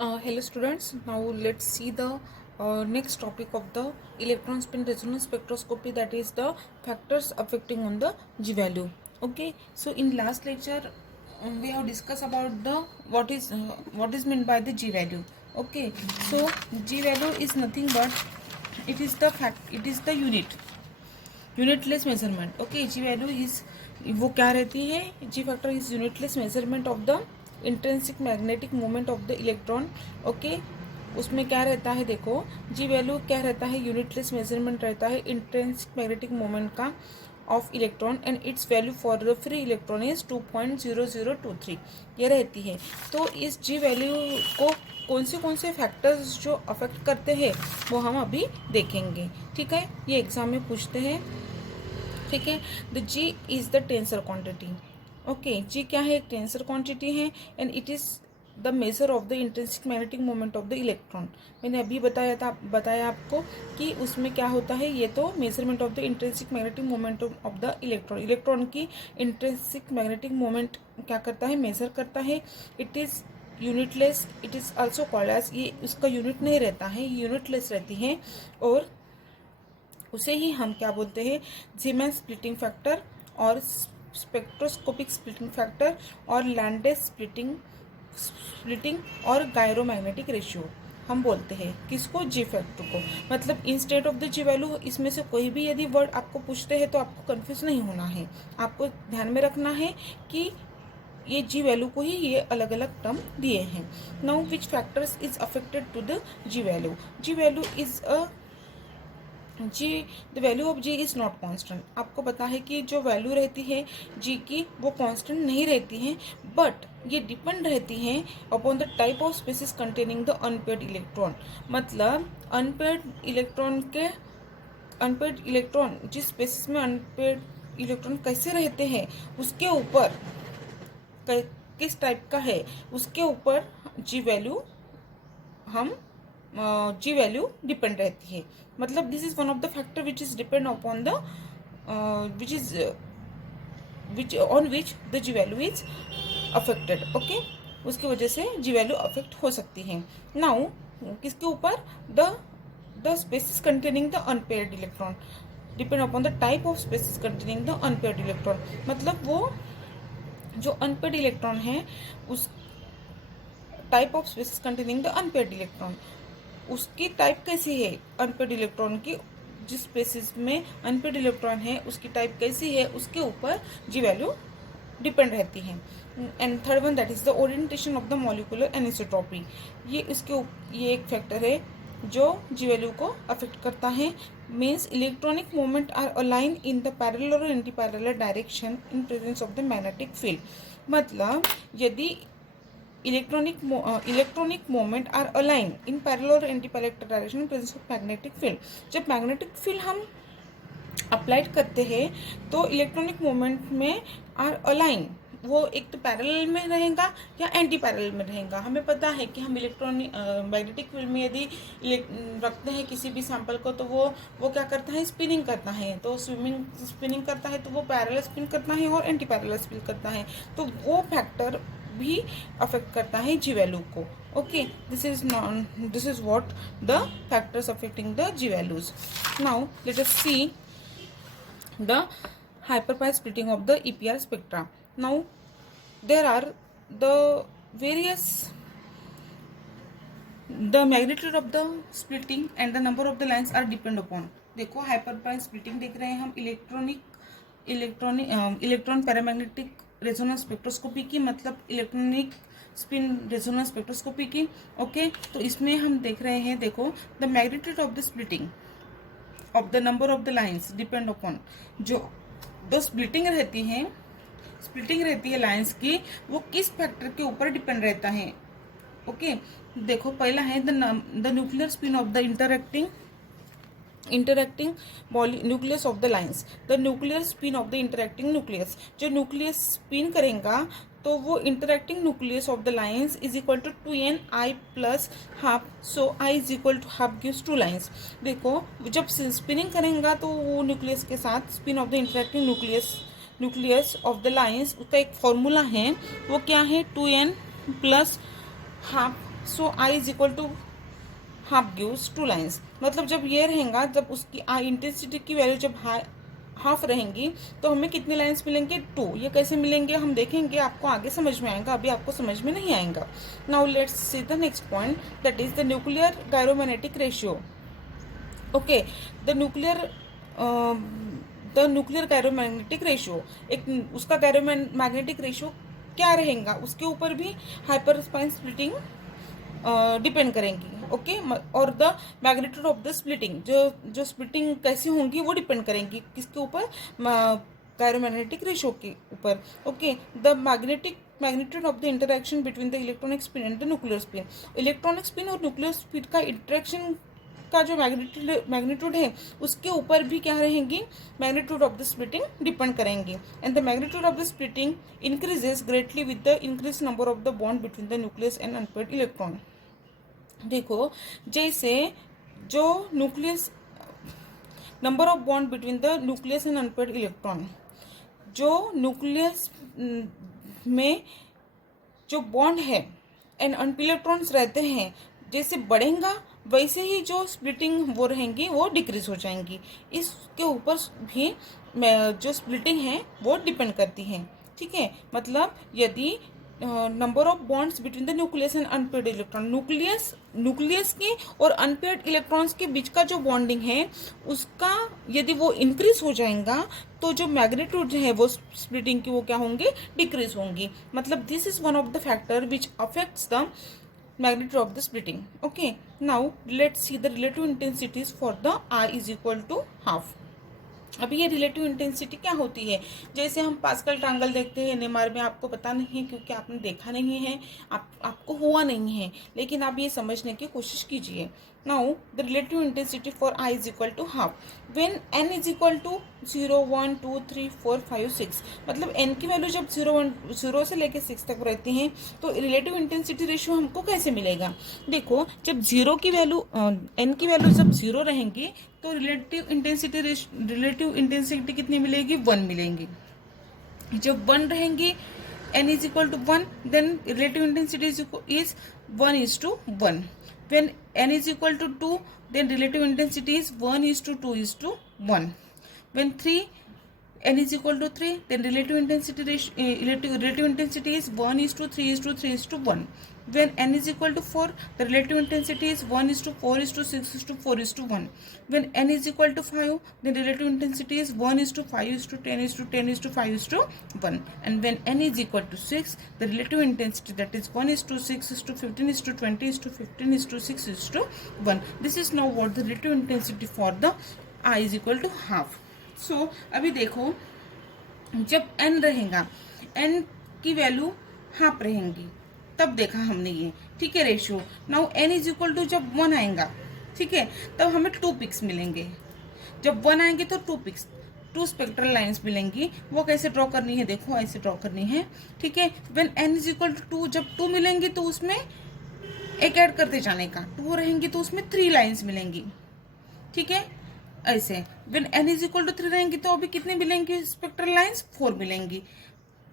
Hello students, now let's see the next topic of the electron spin resonance spectroscopy, that is the factors affecting on the G value. Okay, so in last lecture we have discussed about the what is meant by the G value. Okay, so G value is nothing but it is the unitless measurement. Okay, G value is वो क्या रहती है? G factor is unitless measurement of the intrinsic magnetic moment of the electron. Okay, उसमें क्या रहता है? देखो, जी value क्या रहता है? यूनिटलेस मेजरमेंट रहता है इंट्रिंसिक मैग्नेटिक मोमेंट का of electron, and it's value for the free electron is 2.0023 ये रहती है. तो इस जी वैल्यू को कौन से फैक्टर्स जो अफेक्ट करते हैं वो हम अभी देखेंगे. ठीक है, ये एग्जाम में पूछते हैं. ठीक है, the G is the tensor quantity. Okay, G क्या है? एक टेंसर क्वांटिटी है, and it is the measure of the intrinsic magnetic moment of the electron. मैंने अभी बताया आपको कि उसमें क्या होता है. ये तो measurement of the intrinsic magnetic moment of the electron. Electron की इंट्रिंसिक मैग्नेटिक मोमेंट क्या करता है? मेजर करता है. It is unitless. It is also called as, ये उसका यूनिट नहीं रहता है, यूनिटलेस रहती है, और उसे ही हम क्या बोलते हैं? जीमैन स्प्लिटिंग फैक्टर और स्पेक्ट्रोस्कोपिक स्प्लिटिंग फैक्टर और लैंडेस स्प्लिटिंग और गायरोमैग्नेटिक रेशियो हम बोलते हैं. किसको? जी फैक्टर को. मतलब instead of the g value इसमें से कोई भी यदि वर्ड आपको पूछते हैं तो आपको कंफ्यूज नहीं होना है. आपको ध्यान में रखना है कि ये जी वैल्यू को ही ये अलग अलग टर्म दिए हैं. Now which factors is affected to the g value? G value is g the value of g is not constant. आपको पता है कि जो वैल्यू रहती है जी की वो कांस्टेंट नहीं रहती है, बट ये डिपेंड रहती है upon the type of species containing the unpaired electron. मतलब अनपेयर्ड इलेक्ट्रॉन जिस स्पेसिस में अनपेयर्ड इलेक्ट्रॉन कैसे रहते हैं उसके ऊपर, किस टाइप का है उसके ऊपर जी वैल्यू डिपेंड रहती है. मतलब this is one of the factor which is depend upon the which on which the g value is affected. Okay, उसकी वजह से जी वैल्यू अफेक्ट हो सकती है. नाउ किसके ऊपर? The species containing the unpaired electron depend upon the type of species containing the unpaired electron. मतलब वो जो अनपेयर्ड इलेक्ट्रॉन है उस type of species containing the unpaired electron, उसकी टाइप कैसी है अनपेयर्ड इलेक्ट्रॉन की? जिस स्पेसिस में अनपेयर्ड इलेक्ट्रॉन है उसकी टाइप कैसी है उसके ऊपर जी वैल्यू डिपेंड रहती है. And third one, that is the orientation of the molecular anisotropy. ये एक फैक्टर है जो जी वैल्यू को अफेक्ट करता है. Means electronic movement are align in the parallel और anti parallel direction in presence of the magnetic field. मतलब यदि electronic moment are align in parallel और anti parallel direction in presence of magnetic field. जब magnetic field हम applied करते हैं तो electronic moment में आर अलाइन, वो एक तो पैरेलल में रहेगा या एंटी पैरेलल में रहेगा. हमें पता है कि हम इलेक्ट्रॉनिक मैग्नेटिक फील्ड में यदि रखते हैं किसी भी सैंपल को तो वो क्या करता है? स्पिनिंग करता है. तो स्पिनिंग करता है तो वो पैरेलल स्पिन करता है और एंटी पैरेलल स्पिन करता है. तो वो फैक्टर भी अफेक्ट करता है जी वैल्यू को. Okay, this is what the factors affecting the g values. Now let us see the hyperpie splitting of the EPR spectra. Now there are the magnitude of the splitting and the number of the lines are depend upon. देखो hyperpie splitting देख रहे हैं हम electron paramagnetic resonance spectroscopy की, मतलब electronic spin resonance spectroscopy की. Okay, तो इसमें हम देख रहे हैं, देखो, the magnitude of the splitting of the number of the lines depend upon. जो स्प्लिटिंग रहती है लाइन्स की, वो किस फैक्टर के ऊपर डिपेंड रहता है. ओके, देखो, पहला है the nuclear spin of the interacting nucleus of the lines. The nuclear spin of the interacting nucleus, जो न्यूक्लियस स्पिन करेगा तो वो interacting nucleus of the lines is equal to 2ni plus half. So i is equal to half gives 2 lines. देखो, जब spinning करेगा तो वो nucleus के साथ spin of the interacting nucleus of the lines, उसका एक फॉर्मूला है. वो क्या है? 2n plus half so I is equal to half gives 2 lines. मतलब जब ये रहेगा, जब उसकी आई इंटेंसिटी की वैल्यू जब हाफ रहेंगी तो हमें कितने लाइन्स मिलेंगे? 2। ये कैसे मिलेंगे हम देखेंगे, आपको आगे समझ में आएगा, अभी आपको समझ में नहीं आएगा। Now let's see the next point, that is the nuclear gyromagnetic ratio. Okay, the nuclear gyromagnetic ratio, एक उसका गायरोमैग्नेटिक रेशियो क्या रहेगा, उसके ऊपर भी हाइपर स्पाइन स्प्लिटिंग डिपेंड करेंगी। ओके, और the magnitude of the splitting, जो स्प्लिटिंग कैसी होंगी वो डिपेंड करेंगी किसके ऊपर? गायरोमैग्नेटिक रेशियो के ऊपर। Okay, the magnitude of the interaction between the electronic spin and the nuclear spin. Electronic spin और न्यूक्लियर स्पिन का इंटरेक्शन का जो मैग्नीट्यूड है उसके ऊपर भी क्या रहेंगी? Magnitude of the splitting depend करेंगी। And the magnitude of the splitting increases greatly with the increase number of the bond between the nucleus and unpaired electron. देखो, जैसे जो nucleus number of bond between the nucleus and unpaired electron, जो nucleus में जो bond है and unpaired electrons रहते हैं, जैसे बढ़ेगा वैसे ही जो स्प्लिटिंग वो रहेंगी वो डिक्रीज हो जाएंगी। इसके ऊपर भी जो स्प्लिटिंग है वो डिपेंड करती है। ठीक है, मतलब यदि number of bonds between the nucleus and unpaired electron, nucleus के और अनपेयर्ड इलेक्ट्रॉन्स के बीच का जो बॉन्डिंग है उसका यदि वो इंक्रीज हो जाएगा तो जो मैग्नीट्यूड है वो स्प्लिटिंग की वो क्या होंगे? डिक्रीज होंगी। मतलब this is one of the factor which affects the magnitude of the splitting. Okay, now let's see the relative intensities for the I is equal to half. अभी ये रिलेटिव इंटेंसिटी क्या होती है? जैसे हम पास्कल ट्रायंगल देखते हैं NMR में, आपको पता नहीं है क्योंकि आपने देखा नहीं है, आपको हुआ नहीं है, लेकिन आप ये समझने की कोशिश कीजिए। Now the relative intensity for I is equal to half when n is equal to 0, 1, 2, 3, 4, 5, 6। मतलब एन की वैल्यू जब 0 से लेकर 6 तक रहती हैं तो रिलेटिव इंटेंसिटी रेशियो हमको कैसे मिलेगा? देखो, जब एन की वैल्यू जब 0 रहेंगी तो रिलेटिव इंटेंसिटी कितनी मिलेगी? 1 मिलेंगी। जब 1 रहेंगी, n is equal to 1, then relative intensity is 1:1। when n is equal to 2, then relative intensity is 1:2:1। when 3 n is equal to 3, then relative intensity is 1:3:3:1। when n is equal to 4, the relative intensity is 1:4:6:4:1। when n is equal to 5, then relative intensity is 1:5:10:10:5:1। and when n is equal to 6, the relative intensity, that is 1:6:15:20:15:15:6:1। this is now what the relative intensity for the I is equal to half। सो अभी देखो, जब n रहेगा, n की value half रहेंगी, तब देखा हमने ये। ठीक है, ratio. Now n is equal to जब 1 आएगा, ठीक है, तब हमें 2 पिक्स मिलेंगे। जब 1 आएंगे तो 2 पिक्स, 2 स्पेक्ट्रल लाइंस मिलेंगी। वो कैसे ड्रॉ करनी है? देखो, ऐसे ड्रॉ करनी है। ठीक है, when n is equal to 2, जब 2 मिलेंगी तो उसमें एक ऐड करते जाने का, 2 रहेंगी तो उसमें 3 लाइंस मिलेंगी। ठीक है, ऐसे। When n is equal to 3 रहेंगी तो अभी कितने मिलेंगी स्पेक्ट्रल लाइंस? 4 मिलेंगी,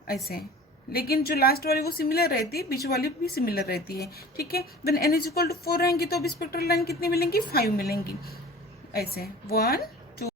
ऐसे। लेकिन जो लास्ट वाली वो सिमिलर रहती है, बीच वाली भी सिमिलर रहती है। ठीक है, when n is equal to 4 रहेंगी तो अभी स्पेक्ट्रल लाइन कितनी मिलेंगी? 5 मिलेंगी, ऐसे। 1